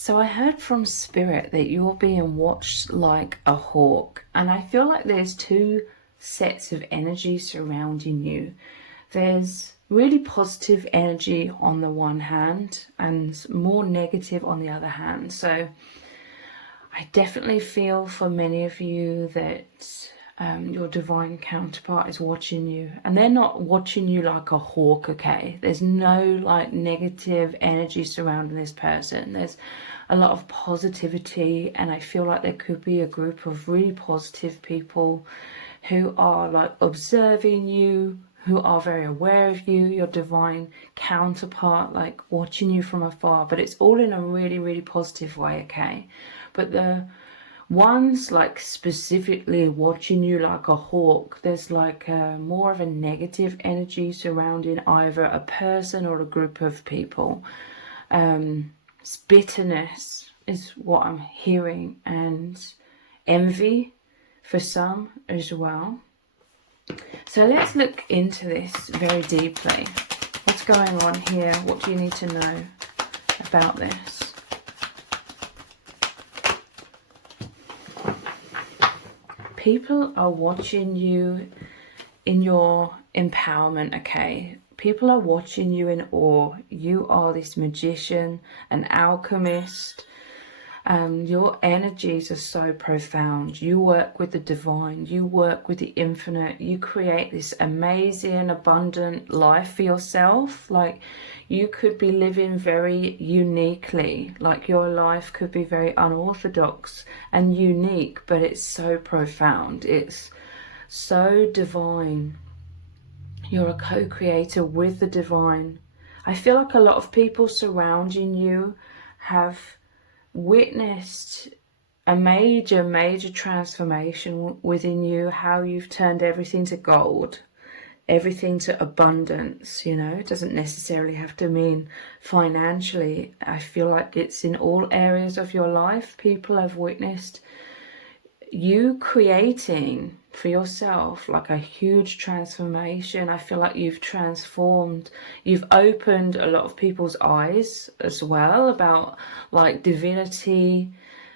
So I heard from Spirit that you're being watched like a hawk, and I feel like there's two sets of energy surrounding you. There's really positive energy on the one hand and more negative on the other hand. So I definitely feel for many of you that your divine counterpart is watching you, and they're not watching you like a hawk. Okay, there's no like negative energy surrounding this person. There's a lot of positivity, and I feel like there could be a group of really positive people who are like observing you, who are very aware of you, your divine counterpart, like watching you from afar, but it's all in a really, really positive way. Okay, but the ones like specifically watching you like a hawk, there's like more of a negative energy surrounding either a person or a group of people. Bitterness is what I'm hearing, and envy for some as well. So let's look into this very deeply. What's going on here? What do you need to know about this? People are watching you in your empowerment, okay? People are watching you in awe. You are this magician, an alchemist. Your energies are so profound. You work with the divine. You work with the infinite. You create this amazing, abundant life for yourself. Like, you could be living very uniquely. Like, your life could be very unorthodox and unique, but it's so profound. It's so divine. You're a co-creator with the divine. I feel like a lot of people surrounding you have witnessed a major transformation within you, how you've turned everything to gold, everything to abundance. You know, it doesn't necessarily have to mean financially. I feel like it's in all areas of your life. People have witnessed you creating for yourself like a huge transformation. I feel like you've transformed, you've opened a lot of people's eyes as well about like divinity,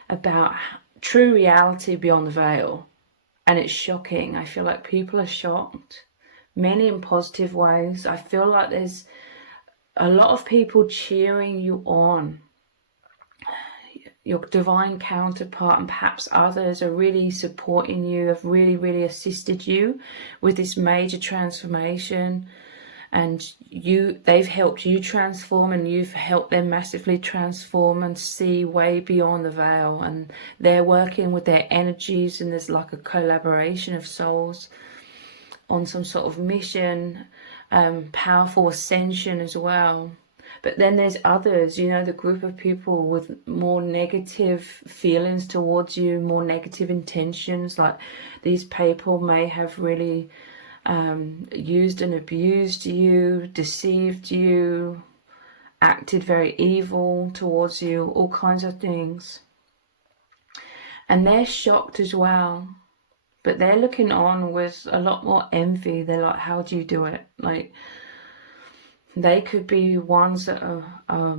about true reality beyond the veil. And it's shocking. I feel like people are shocked, many in positive ways. I feel like there's a lot of people cheering you on. Your divine counterpart and perhaps others are really supporting you, have really assisted you with this major transformation, and they've helped you transform, and you've helped them massively transform and see way beyond the veil, and they're working with their energies, and there's like a collaboration of souls on some sort of mission, powerful ascension as well. But then there's others, you know, the group of people with more negative feelings towards you, more negative intentions. Like, these people may have really used and abused you, deceived you, acted very evil towards you, all kinds of things. And they're shocked as well. But they're looking on with a lot more envy. They're like, how do you do it? Like, they could be ones that are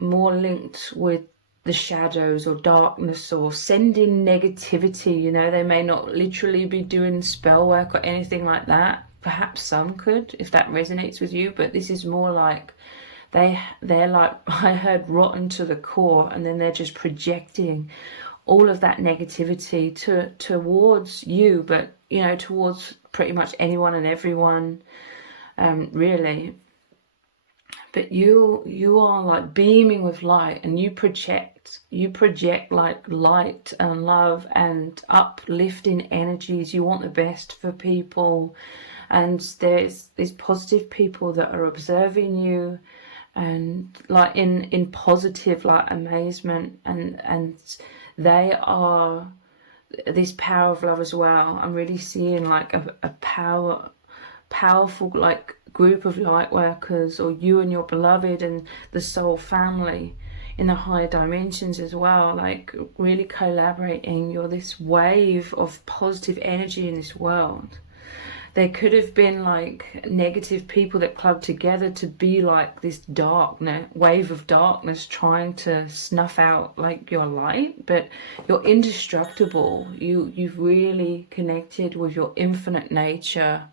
more linked with the shadows or darkness or sending negativity. You know, they may not literally be doing spell work or anything like that. Perhaps some could, if that resonates with you. But this is more like they're like, I heard, rotten to the core, and then they're just projecting all of that negativity towards you, but, you know, towards pretty much anyone and everyone, really. But you are like beaming with light, and you project like light and love and uplifting energies. You want the best for people, and there's these positive people that are observing you, and like in positive like amazement, and they are this power of love as well. I'm really seeing like a powerful like group of light workers, or you and your beloved and the soul family in the higher dimensions as well, like really collaborating. You're this wave of positive energy in this world. There could have been like negative people that clubbed together to be like this darkness, wave of darkness trying to snuff out like your light, but you're indestructible. You've really connected with your infinite nature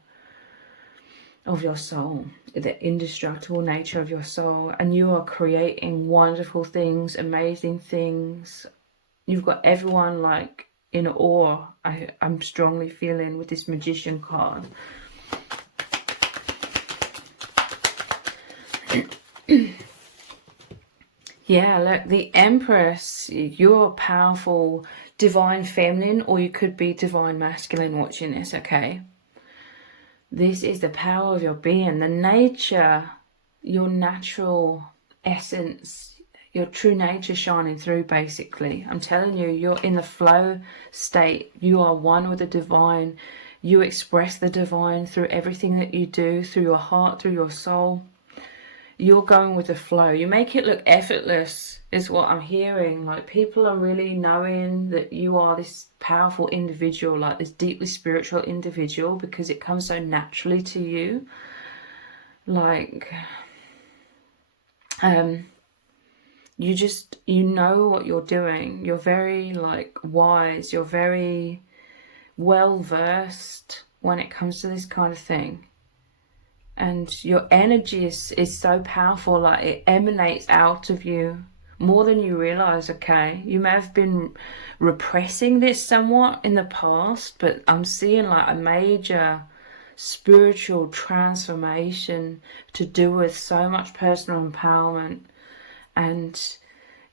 of your soul, the indestructible nature of your soul, and you are creating wonderful things, amazing things. You've got everyone like in awe. I'm strongly feeling with this Magician card. Yeah, look, the Empress, you're powerful divine feminine, or you could be divine masculine watching this, okay? This is the power of your being, the nature, your natural essence, your true nature shining through, basically. I'm telling you, you're in the flow state. You are one with the divine. You express the divine through everything that you do, through your heart, through your soul. You're going with the flow. You make it look effortless, is what I'm hearing. Like, people are really knowing that you are this powerful individual, like this deeply spiritual individual, because it comes so naturally to you. Like, you know what you're doing. You're very like wise. You're very well versed when it comes to this kind of thing. And your energy is so powerful, like it emanates out of you more than you realize, okay? You may have been repressing this somewhat in the past, but I'm seeing like a major spiritual transformation to do with so much personal empowerment and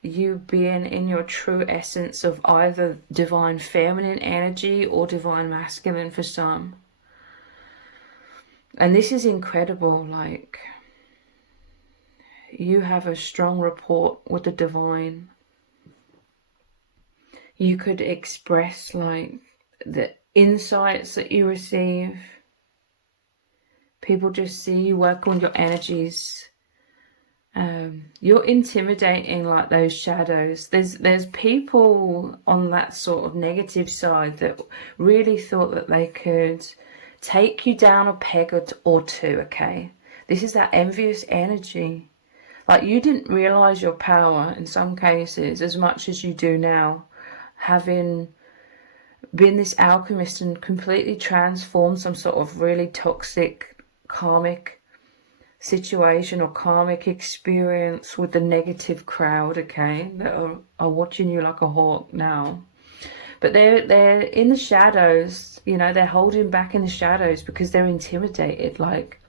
you being in your true essence of either divine feminine energy or divine masculine for some. And this is incredible. Like, you have a strong rapport with the divine. You could express like the insights that you receive. People just see you working with your energies. You're intimidating like those shadows. There's people on that sort of negative side that really thought that they could take you down a peg or two, okay? This is that envious energy. Like, you didn't realize your power in some cases as much as you do now, having been this alchemist and completely transformed some sort of really toxic karmic situation or karmic experience with the negative crowd, okay, that are watching you like a hawk now. But they're in the shadows, you know, they're holding back in the shadows because they're intimidated. Like,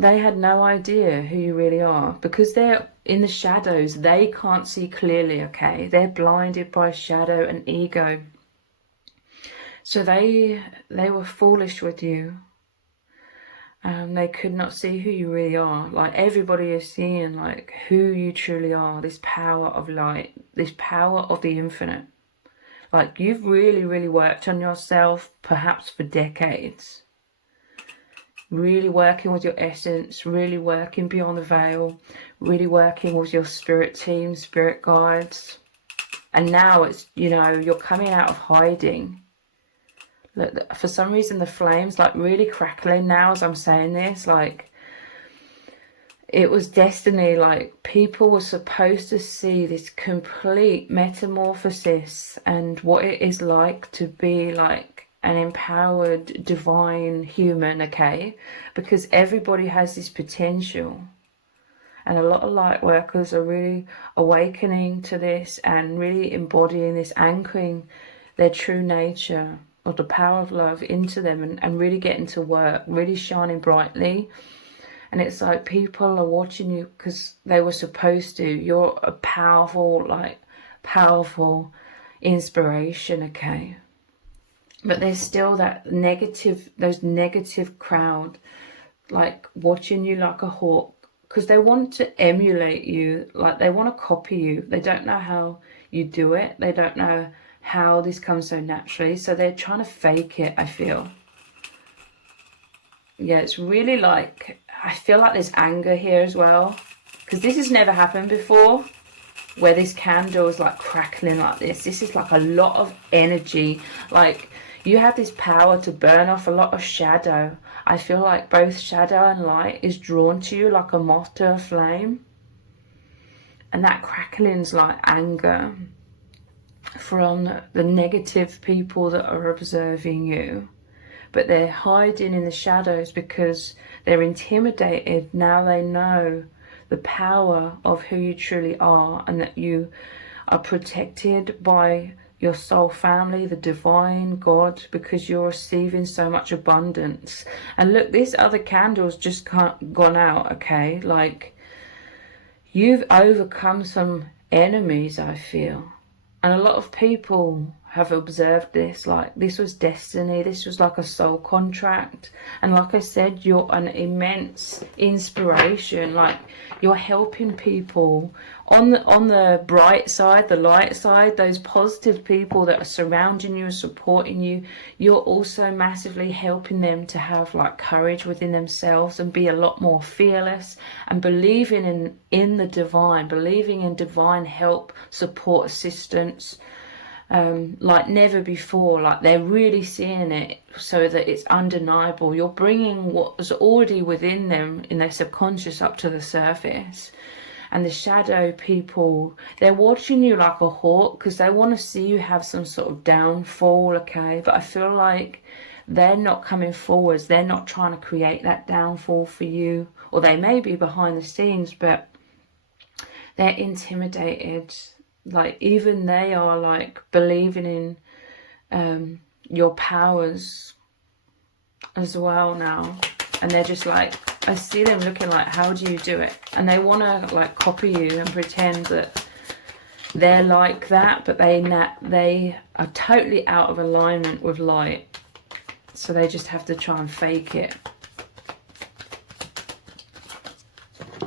they had no idea who you really are. Because they're in the shadows, they can't see clearly, okay? They're blinded by shadow and ego. So they were foolish with you. They could not see who you really are. Like, everybody is seeing, like, who you truly are. This power of light, this power of the infinite. Like, you've really, really worked on yourself, perhaps for decades. Really working with your essence, really working beyond the veil, really working with your spirit team, spirit guides. And now it's, you know, you're coming out of hiding. Look, for some reason the flame's like really crackling now as I'm saying this. Like, it was destiny. Like, people were supposed to see this complete metamorphosis and what it is like to be like an empowered divine human, okay? Because everybody has this potential, and a lot of light workers are really awakening to this and really embodying this, anchoring their true nature of the power of love into them and really getting to work, really shining brightly. And it's like people are watching you because they were supposed to. You're a powerful, like, powerful inspiration, okay? But there's still that negative, those negative crowd, like, watching you like a hawk, because they want to emulate you, like, they want to copy you. They don't know how you do it. They don't know how this comes so naturally. So they're trying to fake it, I feel. Yeah, it's really like, I feel like there's anger here as well, because this has never happened before, where this candle is like crackling like this. This is like a lot of energy. Like, You have this power to burn off a lot of shadow. I feel like both shadow and light is drawn to you like a moth to a flame. And that crackling's like anger from the negative people that are observing you. But they're hiding in the shadows because they're intimidated. Now they know the power of who you truly are, and that you are protected by your soul family, the divine God, because you're receiving so much abundance. And look, this other candle's just gone out, okay? Like, you've overcome some enemies, I feel. And a lot of people have observed this, like this was destiny, this was like a soul contract. And like I said, you're an immense inspiration. Like, you're helping people on the bright side, the light side, those positive people that are surrounding you and supporting you. You're also massively helping them to have like courage within themselves and be a lot more fearless and believing in the divine, believing in divine help, support, assistance, like never before. Like, they're really seeing it so that it's undeniable. You're bringing what was already within them in their subconscious up to the surface. And the shadow people, they're watching you like a hawk because they want to see you have some sort of downfall, okay? But I feel like they're not coming forwards. They're not trying to create that downfall for you. Or they may be behind the scenes, but they're intimidated. Like, even they are like believing in your powers as well now. And they're just like, I see them looking like, how do you do it? And they want to like copy you and pretend that they're like that, but they are totally out of alignment with light. So they just have to try and fake it.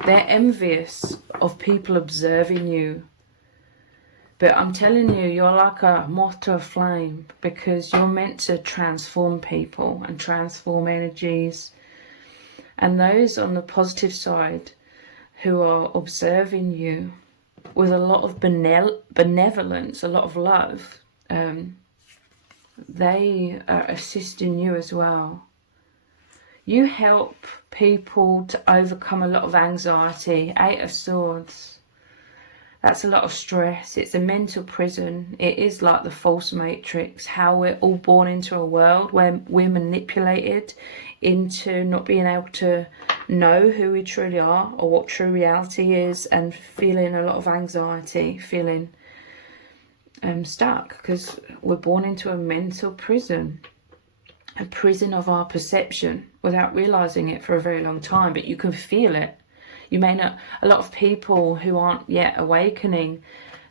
They're envious of people observing you. But I'm telling you, you're like a moth to a flame, because you're meant to transform people and transform energies. And those on the positive side who are observing you with a lot of benevolence, a lot of love, they are assisting you as well. You help people to overcome a lot of anxiety. 8 of Swords. That's a lot of stress. It's a mental prison. It is like the false matrix, how we're all born into a world where we're manipulated into not being able to know who we truly are or what true reality is, and feeling a lot of anxiety, feeling stuck, because we're born into a mental prison, a prison of our perception, without realizing it for a very long time. But you can feel it. You may not, a lot of people who aren't yet awakening,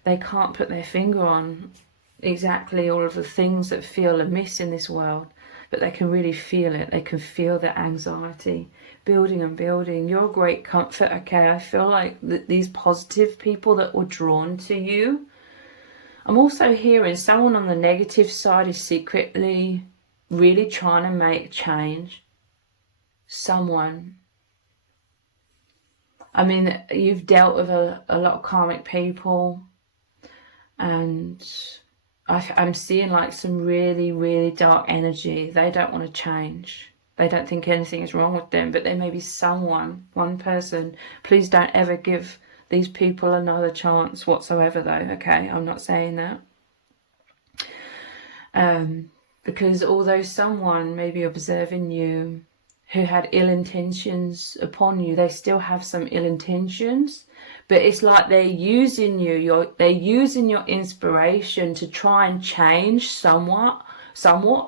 they can't put their finger on exactly all of the things that feel amiss in this world, but they can really feel it. They can feel the anxiety building and building. You're a great comfort, okay? I feel like these positive people that were drawn to you. I'm also hearing someone on the negative side is secretly really trying to make change. Someone. I mean, you've dealt with a lot of karmic people, and I'm seeing like some really, really dark energy. They don't want to change. They don't think anything is wrong with them, but there may be someone, one person. Please don't ever give these people another chance whatsoever, though, okay? I'm not saying that. Because although someone may be observing you who had ill intentions upon you, they still have some ill intentions, but it's like they're using you, they're using your inspiration to try and change somewhat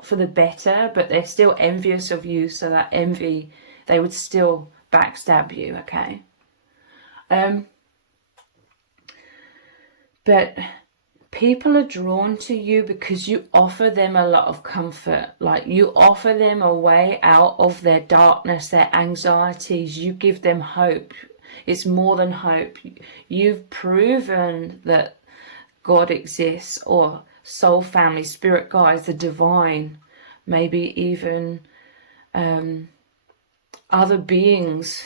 for the better, but they're still envious of you, so that envy, they would still backstab you, okay? But people are drawn to you because you offer them a lot of comfort. Like, you offer them a way out of their darkness, their anxieties. You give them hope. It's more than hope. You've proven that God exists, or soul family, spirit guides, the divine, maybe even other beings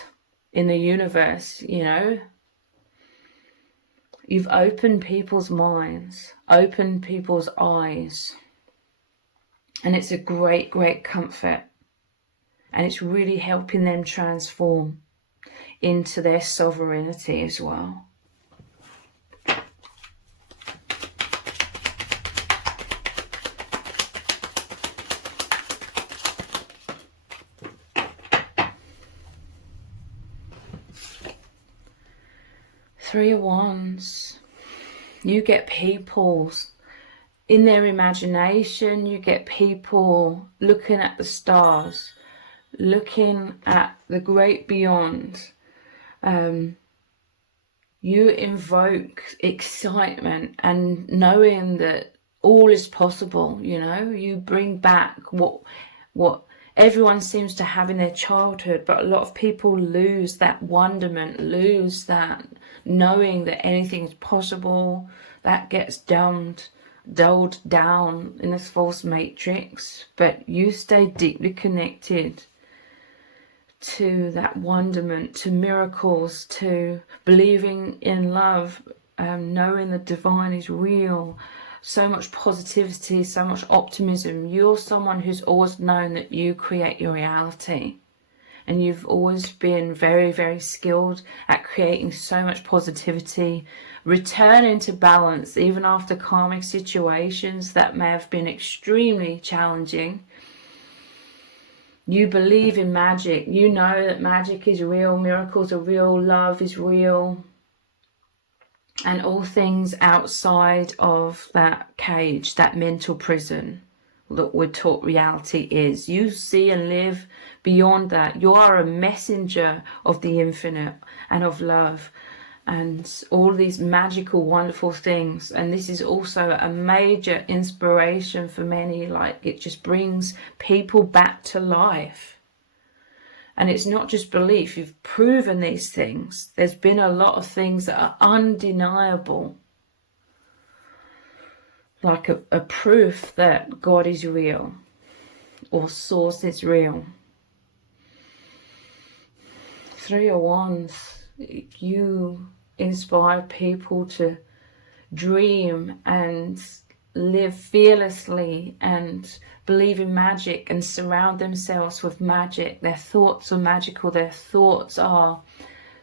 in the universe, you know. You've opened people's minds, opened people's eyes. And it's a great, great comfort. And it's really helping them transform into their sovereignty as well. Three of Wands. You get people in their imagination. You get people looking at the stars, looking at the great beyond. You invoke excitement and knowing that all is possible. You know, you bring back what everyone seems to have in their childhood, but a lot of people lose that wonderment, lose that knowing that anything is possible. That gets dulled down in this false matrix, but you stay deeply connected to that wonderment, to miracles, to believing in love, knowing the divine is real. So much positivity, so much optimism. You're someone who's always known that you create your reality. And you've always been very, very skilled at creating so much positivity, returning to balance even after karmic situations that may have been extremely challenging. You believe in magic. You know that magic is real, miracles are real, love is real. And all things outside of that cage, that mental prison that we're taught reality is. You see and live beyond that. You are a messenger of the infinite and of love and all these magical, wonderful things. And this is also a major inspiration for many. Like, it just brings people back to life. And it's not just belief. You've proven these things. There's been a lot of things that are undeniable. Like a proof that God is real or source is real. Three of Wands. You inspire people to dream and live fearlessly and believe in magic and surround themselves with magic. Their thoughts are magical. Their thoughts are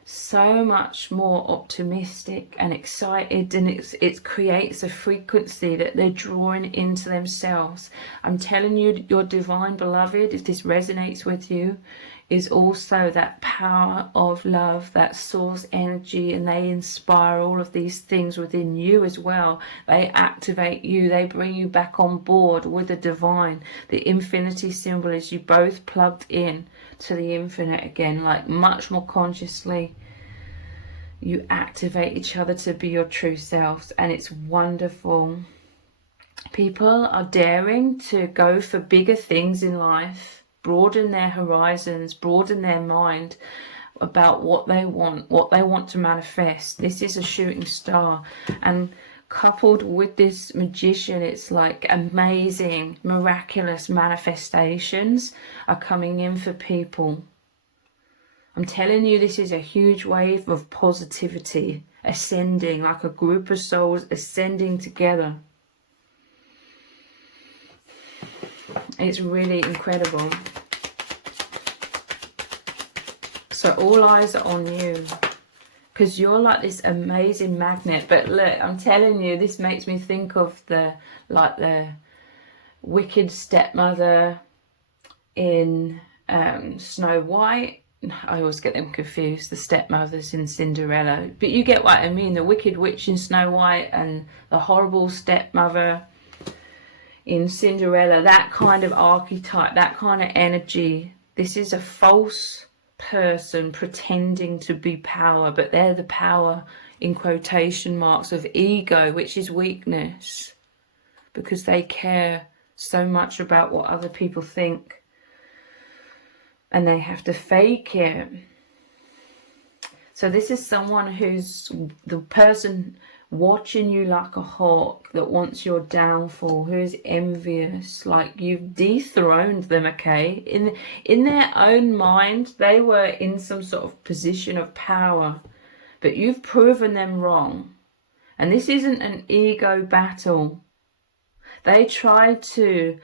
so much more optimistic and excited, and it creates a frequency that they're drawing into themselves. I'm telling you, your divine beloved, if this resonates with you, is also that power of love, that source energy, and they inspire all of these things within you as well. They activate you, they bring you back on board with the divine. The infinity symbol is you both plugged in to the infinite again, like much more consciously. You activate each other to be your true selves, and it's wonderful. People are daring to go for bigger things in life, broaden their horizons, broaden their mind about what they want to manifest. This is a shooting star, and coupled with this magician, it's like amazing, miraculous manifestations are coming in for people. I'm telling you, this is a huge wave of positivity ascending, like a group of souls ascending together. It's really incredible. So all eyes are on you, because you're like this amazing magnet. But look, I'm telling you, this makes me think of the wicked stepmother in Snow White. I always get them confused, the stepmothers in Cinderella. But you get what I mean, the wicked witch in Snow White and the horrible stepmother in Cinderella. That kind of archetype, that kind of energy. This is a false person pretending to be power, but they're the power in quotation marks of ego, which is weakness, because they care so much about what other people think. And they have to fake it. So this is someone who's the person watching you like a hawk, that wants your downfall, who is envious. Like, you've dethroned them, okay? In their own mind, they were in some sort of position of power, but you've proven them wrong. And this isn't an ego battle. They tried to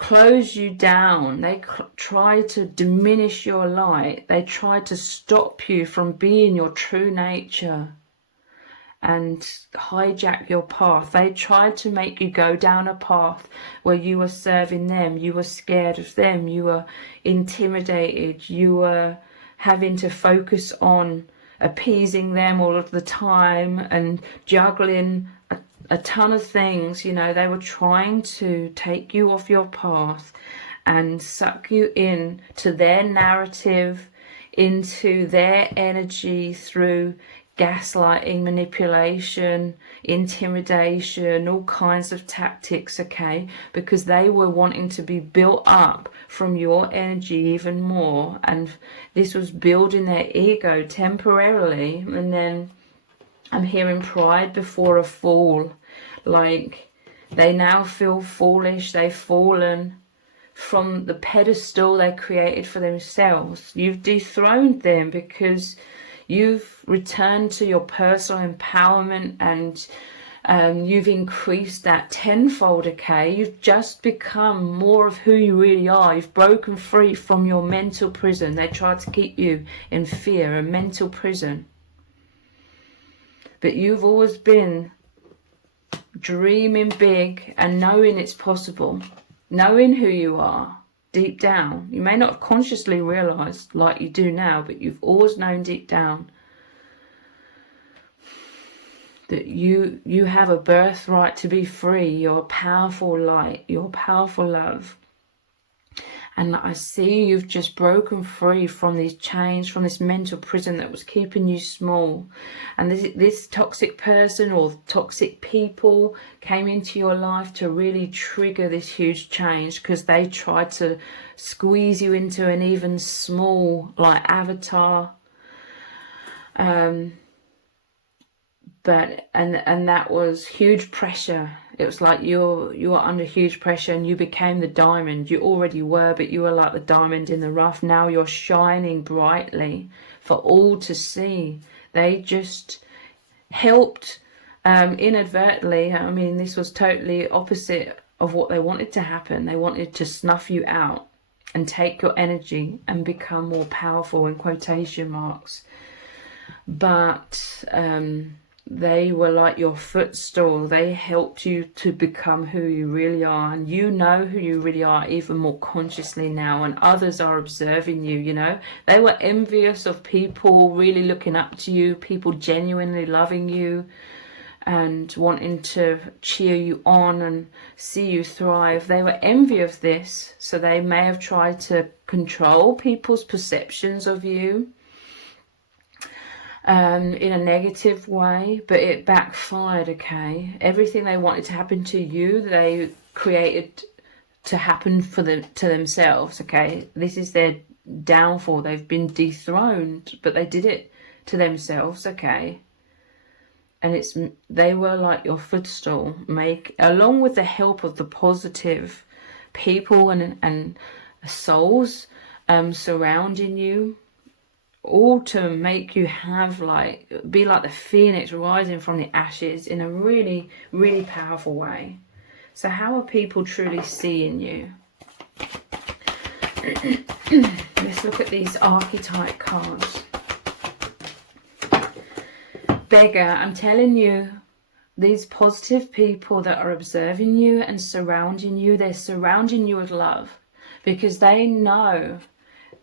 close you down. They try to diminish your light. They try to stop you from being your true nature and hijack your path. They tried to make you go down a path where you were serving them, you were scared of them, you were intimidated, you were having to focus on appeasing them all of the time and juggling a ton of things. You know, they were trying to take you off your path and suck you in to their narrative, into their energy through gaslighting, manipulation, intimidation, all kinds of tactics, okay? Because they were wanting to be built up from your energy even more, and this was building their ego temporarily. And then I'm hearing pride before a fall, like they now feel foolish, they've fallen from the pedestal they created for themselves. You've dethroned them because you've returned to your personal empowerment, and you've increased that tenfold, okay? You've just become more of who you really are. You've broken free from your mental prison. They tried to keep you in fear, a mental prison. But you've always been dreaming big and knowing it's possible, knowing who you are. Deep down, you may not have consciously realized like you do now, but you've always known deep down that you have a birthright to be free. You're a powerful light, you're a powerful love. And I see you've just broken free from these chains, from this mental prison that was keeping you small. And this toxic person or toxic people came into your life to really trigger this huge change, because they tried to squeeze you into an even small, like, avatar. But that was huge pressure. It was like you were under huge pressure, and you became the diamond. You already were, but you were like the diamond in the rough. Now you're shining brightly for all to see. They just helped inadvertently. I mean, this was totally opposite of what they wanted to happen. They wanted to snuff you out and take your energy and become more powerful, in quotation marks. But they were like your footstool. They helped you to become who you really are, and you know who you really are even more consciously now, and others are observing you. You know, they were envious of people really looking up to you, people genuinely loving you and wanting to cheer you on and see you thrive. They were envious of this, so they may have tried to control people's perceptions of you in a negative way, but it backfired, okay? Everything they wanted to happen to you, they created to happen to themselves, okay? This is their downfall. They've been dethroned, but they did it to themselves, okay? And they were like your footstool, along with the help of the positive people and souls surrounding you, all to make you be like the phoenix rising from the ashes in a really, really powerful way. So how are people truly seeing you? Let's look at these archetype cards. Beggar, I'm telling you, these positive people that are observing you and surrounding you, they're surrounding you with love, because they know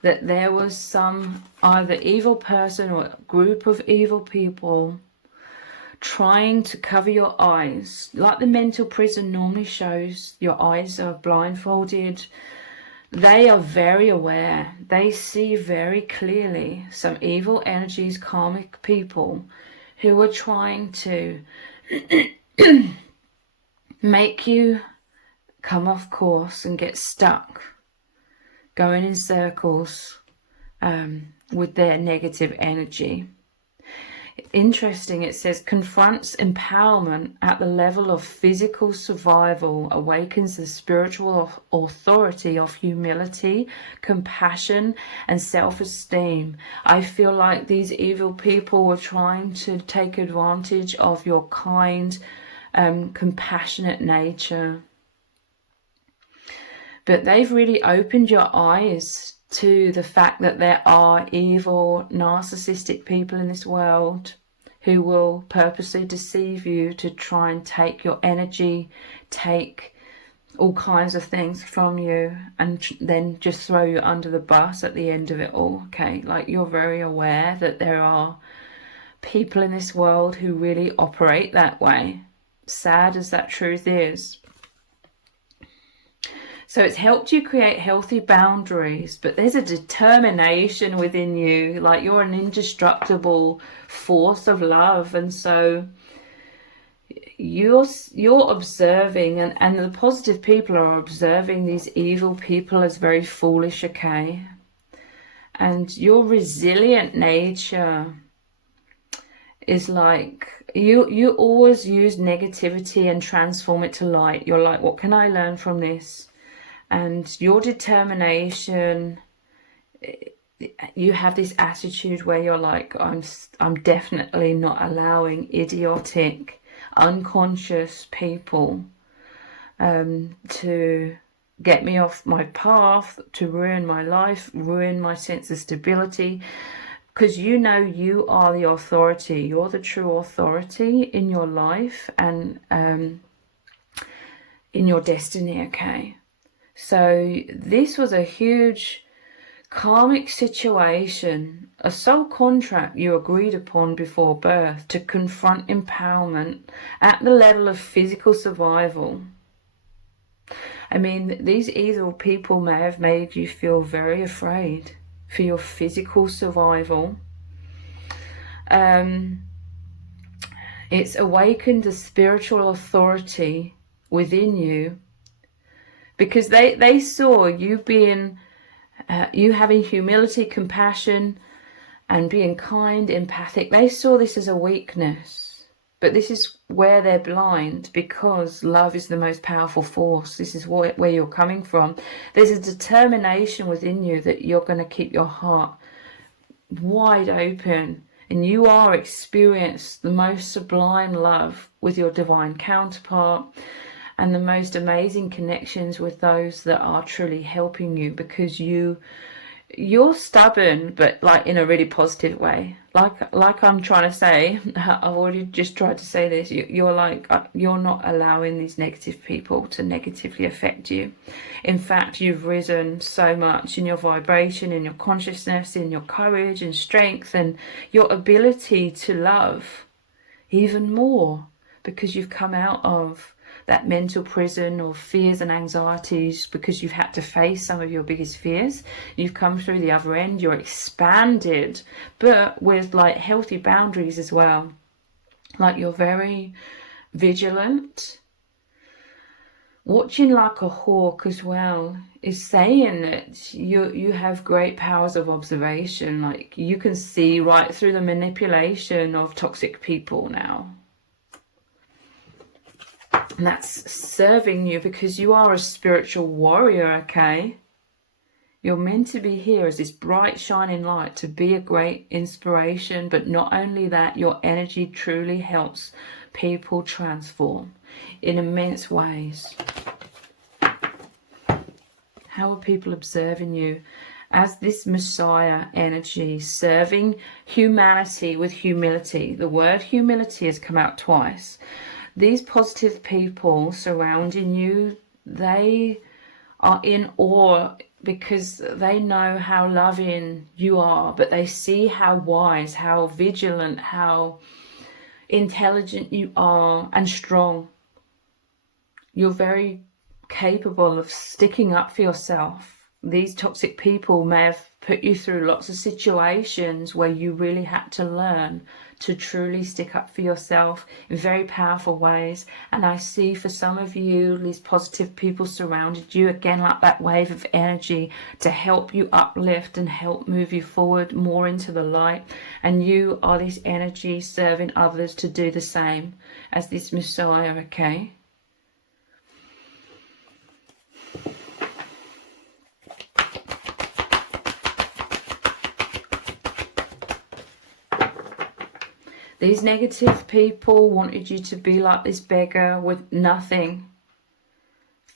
that there was some either evil person or group of evil people trying to cover your eyes. Like the mental prison normally shows, your eyes are blindfolded. They are very aware. They see very clearly some evil energies, karmic people who are trying to make you come off course and get stuck, going in circles with their negative energy. Interesting, it says, confronts empowerment at the level of physical survival, awakens the spiritual authority of humility, compassion, and self-esteem. I feel like these evil people were trying to take advantage of your kind, compassionate nature. But they've really opened your eyes to the fact that there are evil, narcissistic people in this world who will purposely deceive you to try and take your energy, take all kinds of things from you, and then just throw you under the bus at the end of it all. Okay, like, you're very aware that there are people in this world who really operate that way, sad as that truth is. So it's helped you create healthy boundaries, but there's a determination within you, like you're an indestructible force of love. And so you're observing, and the positive people are observing these evil people as very foolish, okay? And your resilient nature is like, you always use negativity and transform it to light. You're like, what can I learn from this? And your determination, you have this attitude where you're like, I'm definitely not allowing idiotic, unconscious people to get me off my path, to ruin my life, ruin my sense of stability. Because you know you are the authority. You're the true authority in your life and in your destiny, okay? So this was a huge karmic situation, a soul contract you agreed upon before birth to confront empowerment at the level of physical survival. I mean, these evil people may have made you feel very afraid for your physical survival. It's awakened a spiritual authority within you, because they saw you being, you having humility, compassion, and being kind, empathic. They saw this as a weakness, but this is where they're blind, because love is the most powerful force. This is where you're coming from. There's a determination within you that you're going to keep your heart wide open, and you are experience the most sublime love with your divine counterpart, and the most amazing connections with those that are truly helping you, because you're stubborn, but like in a really positive way. Like I'm trying to say, I've already just tried to say this. You're like, you're not allowing these negative people to negatively affect you. In fact, you've risen so much in your vibration, in your consciousness, in your courage and strength, and your ability to love even more, because you've come out of that mental prison of fears and anxieties, because you've had to face some of your biggest fears. You've come through the other end, you're expanded, but with like healthy boundaries as well. Like, you're very vigilant, watching like a hawk as well, is saying that you have great powers of observation. Like, you can see right through the manipulation of toxic people now. And that's serving you, because you are a spiritual warrior, okay? You're meant to be here as this bright shining light to be a great inspiration. But not only that, your energy truly helps people transform in immense ways. How are people observing you? As this Messiah energy, serving humanity with humility. The word humility has come out twice. These positive people surrounding you, they are in awe, because they know how loving you are, but they see how wise, how vigilant, how intelligent you are, and strong. You're very capable of sticking up for yourself. These toxic people may have put you through lots of situations where you really had to learn to truly stick up for yourself in very powerful ways. And I see for some of you, these positive people surrounded you, again, like that wave of energy to help you uplift and help move you forward more into the light. And you are this energy serving others to do the same as this Messiah, okay? These negative people wanted you to be like this beggar with nothing,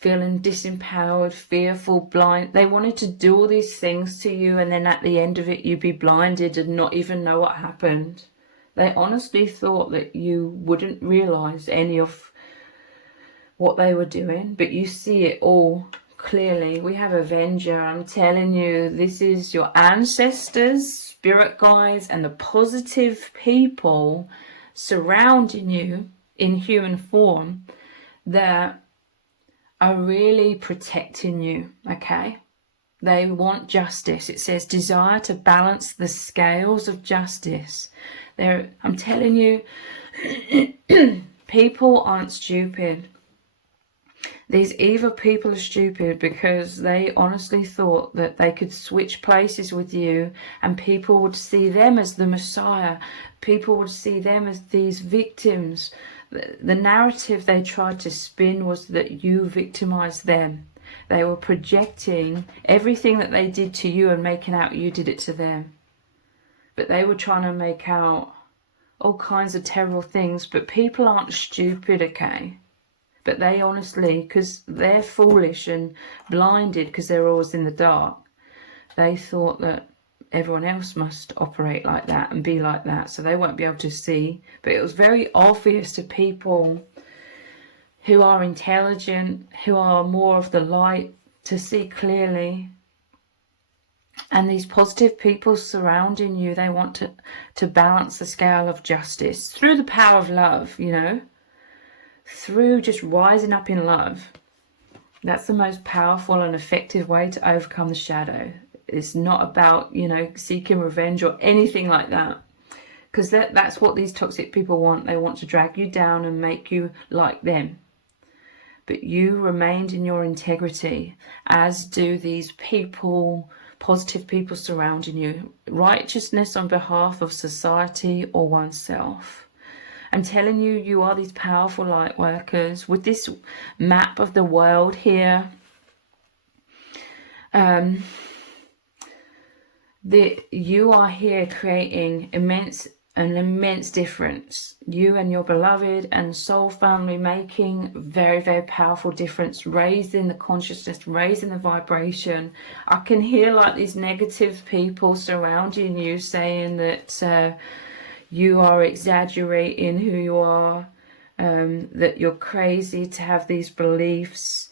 feeling disempowered, fearful, blind. They wanted to do all these things to you, and then at the end of it, you'd be blinded and not even know what happened. They honestly thought that you wouldn't realize any of what they were doing, but you see it all clearly. We have Avenger. I'm telling you, this is your ancestors, spirit guides, and the positive people surrounding you in human form that are really protecting you, okay? They want justice. It says desire to balance the scales of justice. I'm telling you, people aren't stupid. These evil people are stupid because they honestly thought that they could switch places with you and people would see them as the Messiah. People would see them as these victims. The narrative they tried to spin was that you victimized them. They were projecting everything that they did to you and making out you did it to them. But they were trying to make out all kinds of terrible things. But people aren't stupid, okay? But they honestly, because they're foolish and blinded because they're always in the dark, they thought that everyone else must operate like that and be like that, so they won't be able to see. But it was very obvious to people who are intelligent, who are more of the light, to see clearly. And these positive people surrounding you, they want to balance the scale of justice through the power of love, you know, through just rising up in love. That's the most powerful and effective way to overcome the shadow. It's not about, you know, seeking revenge or anything like that. Because that's what these toxic people want. They want to drag you down and make you like them. But you remained in your integrity, as do these people, positive people surrounding you. Righteousness on behalf of society or oneself. I'm telling you, you are these powerful light workers. With this map of the world here, you are here creating an immense difference. You and your beloved and soul family making very, very powerful difference, raising the consciousness, raising the vibration. I can hear like these negative people surrounding you saying that you are exaggerating who you are, that you're crazy to have these beliefs.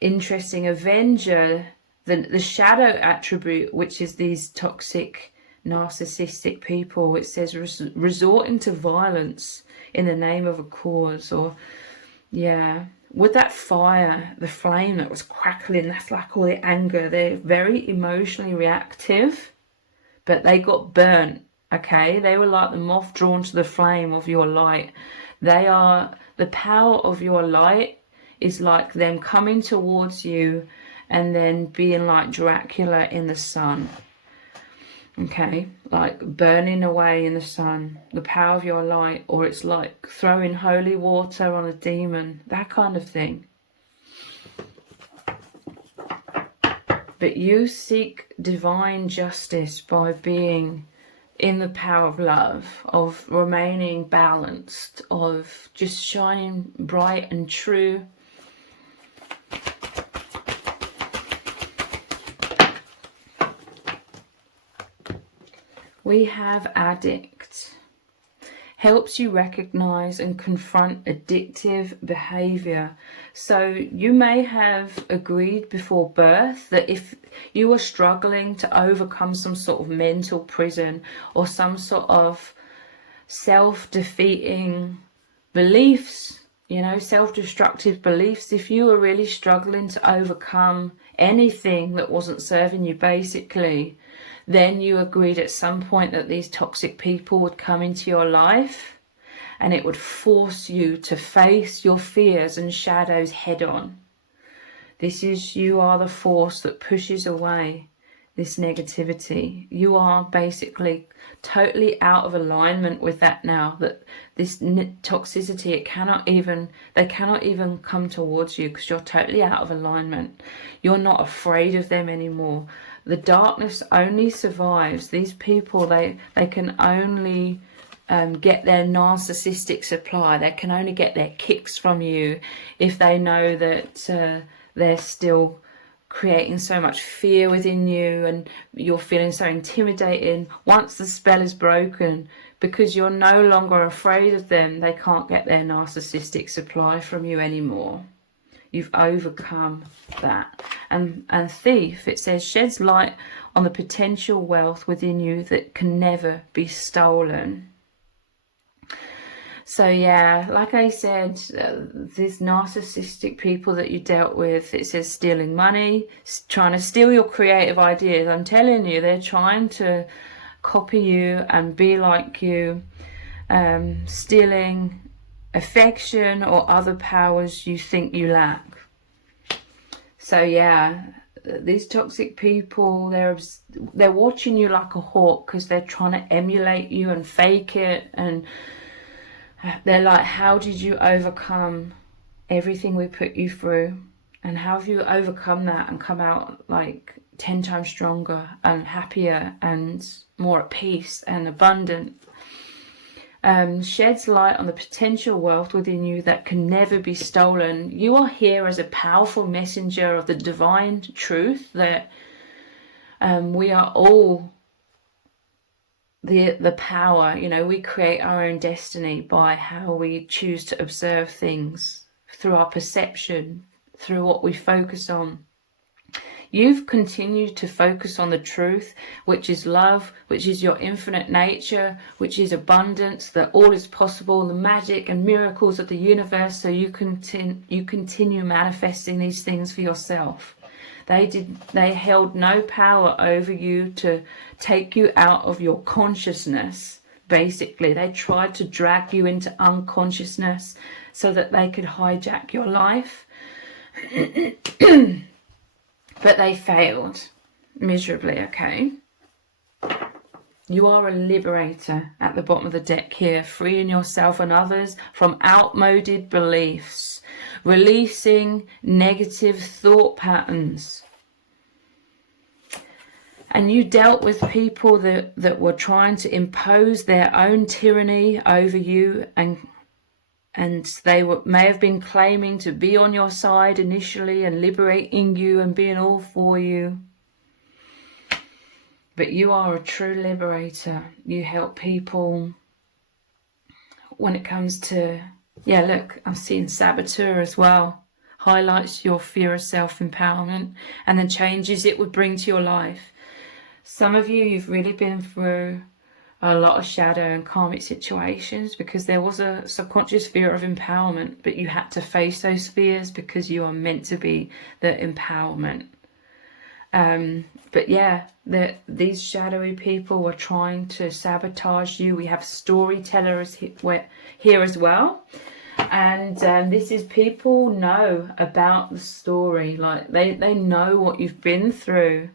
Interesting. Avenger, the shadow attribute, which is these toxic, narcissistic people, it says resorting to violence in the name of a cause. Or, yeah, with that fire, the flame that was crackling, that's like all the anger. They're very emotionally reactive. But they got burnt, okay? They were like the moth drawn to the flame of your light. They are, the power of your light is like them coming towards you and then being like Dracula in the sun, okay? Like burning away in the sun, the power of your light. Or it's like throwing holy water on a demon, that kind of thing. But you seek divine justice by being in the power of love, of remaining balanced, of just shining bright and true. We have addict. Helps you recognize and confront addictive behavior. So you may have agreed before birth that if you were struggling to overcome some sort of mental prison or some sort of self-defeating beliefs, you know, self-destructive beliefs, if you were really struggling to overcome anything that wasn't serving you basically, then you agreed at some point that these toxic people would come into your life and it would force you to face your fears and shadows head on. This is, you are the force that pushes away this negativity. You are basically totally out of alignment with that now, that this toxicity, they cannot even come towards you because you're totally out of alignment. You're not afraid of them anymore. The darkness only survives. These people, they can only get their narcissistic supply. They can only get their kicks from you if they know that they're still creating so much fear within you and you're feeling so intimidating. Once the spell is broken, because you're no longer afraid of them, they can't get their narcissistic supply from you anymore. You've overcome that. And Thief, it says, sheds light on the potential wealth within you that can never be stolen. So yeah, like I said, these narcissistic people that you dealt with, it says stealing money, trying to steal your creative ideas. I'm telling you, they're trying to copy you and be like you, stealing affection or other powers you think you lack. So yeah, these toxic people, they're watching you like a hawk because they're trying to emulate you and fake it, and they're like, how did you overcome everything we put you through? And how have you overcome that and come out like 10 times stronger and happier and more at peace and abundant? Sheds light on the potential wealth within you that can never be stolen. You are here as a powerful messenger of the divine truth that we are all the power. You know, we create our own destiny by how we choose to observe things, through our perception, through what we focus on. You've continued to focus on the truth, which is love, which is your infinite nature, which is abundance, that all is possible, the magic and miracles of the universe, so you continue manifesting these things for yourself. They held no power over you to take you out of your consciousness. Basically, they tried to drag you into unconsciousness so that they could hijack your life. But they failed miserably, okay? You are a liberator at the bottom of the deck here, freeing yourself and others from outmoded beliefs, releasing negative thought patterns. And you dealt with people that were trying to impose their own tyranny over you, and they may have been claiming to be on your side initially and liberating you and being all for you. But you are a true liberator. You help people when it comes to, yeah, look, I'm seeing saboteur as well. Highlights your fear of self-empowerment and the changes it would bring to your life. Some of you, you've really been through a lot of shadow and karmic situations because there was a subconscious fear of empowerment, but you had to face those fears because you are meant to be the empowerment. But yeah, these shadowy people were trying to sabotage you. We have storytellers here as well. And this is people know about the story. Like they know what you've been through.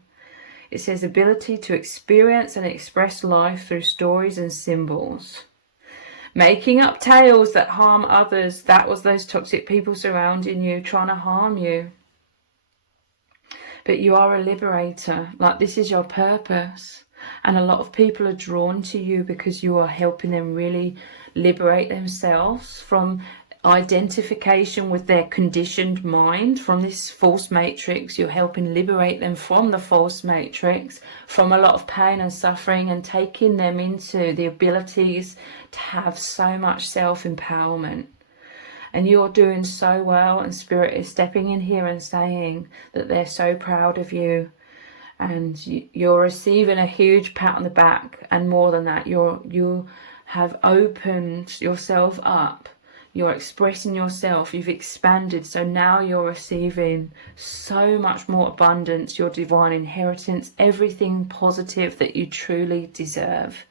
It says ability to experience and express life through stories and symbols. Making up tales that harm others. That was those toxic people surrounding you, trying to harm you. But you are a liberator. Like, this is your purpose. And a lot of people are drawn to you because you are helping them really liberate themselves from identification with their conditioned mind, from this false matrix. You're helping liberate them from the false matrix, from a lot of pain and suffering, and taking them into the abilities to have so much self-empowerment. And you're doing so well, and Spirit is stepping in here and saying that they're so proud of you, and you're receiving a huge pat on the back. And more than that, you have opened yourself up. You're expressing yourself, you've expanded, so now you're receiving so much more abundance, your divine inheritance, everything positive that you truly deserve.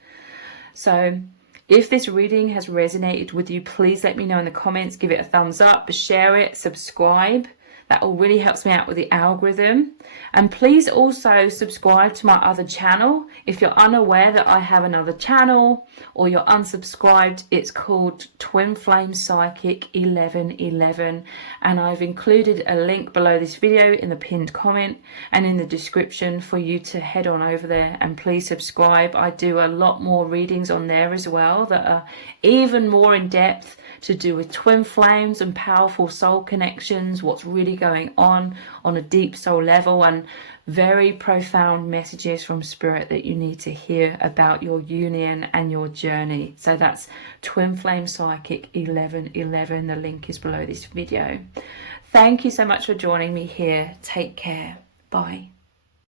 So if this reading has resonated with you, please let me know in the comments, give it a thumbs up, share it, subscribe. That all really helps me out with the algorithm. And please also subscribe to my other channel. If you're unaware that I have another channel or you're unsubscribed, it's called Twin Flame Psychic 1111. And I've included a link below this video in the pinned comment and in the description for you to head on over there, and please subscribe. I do a lot more readings on there as well that are even more in depth, to do with twin flames and powerful soul connections, what's really going on a deep soul level, and very profound messages from spirit that you need to hear about your union and your journey. So that's Twin Flame Psychic 1111. The link is below this video. Thank you so much for joining me here. Take care. Bye.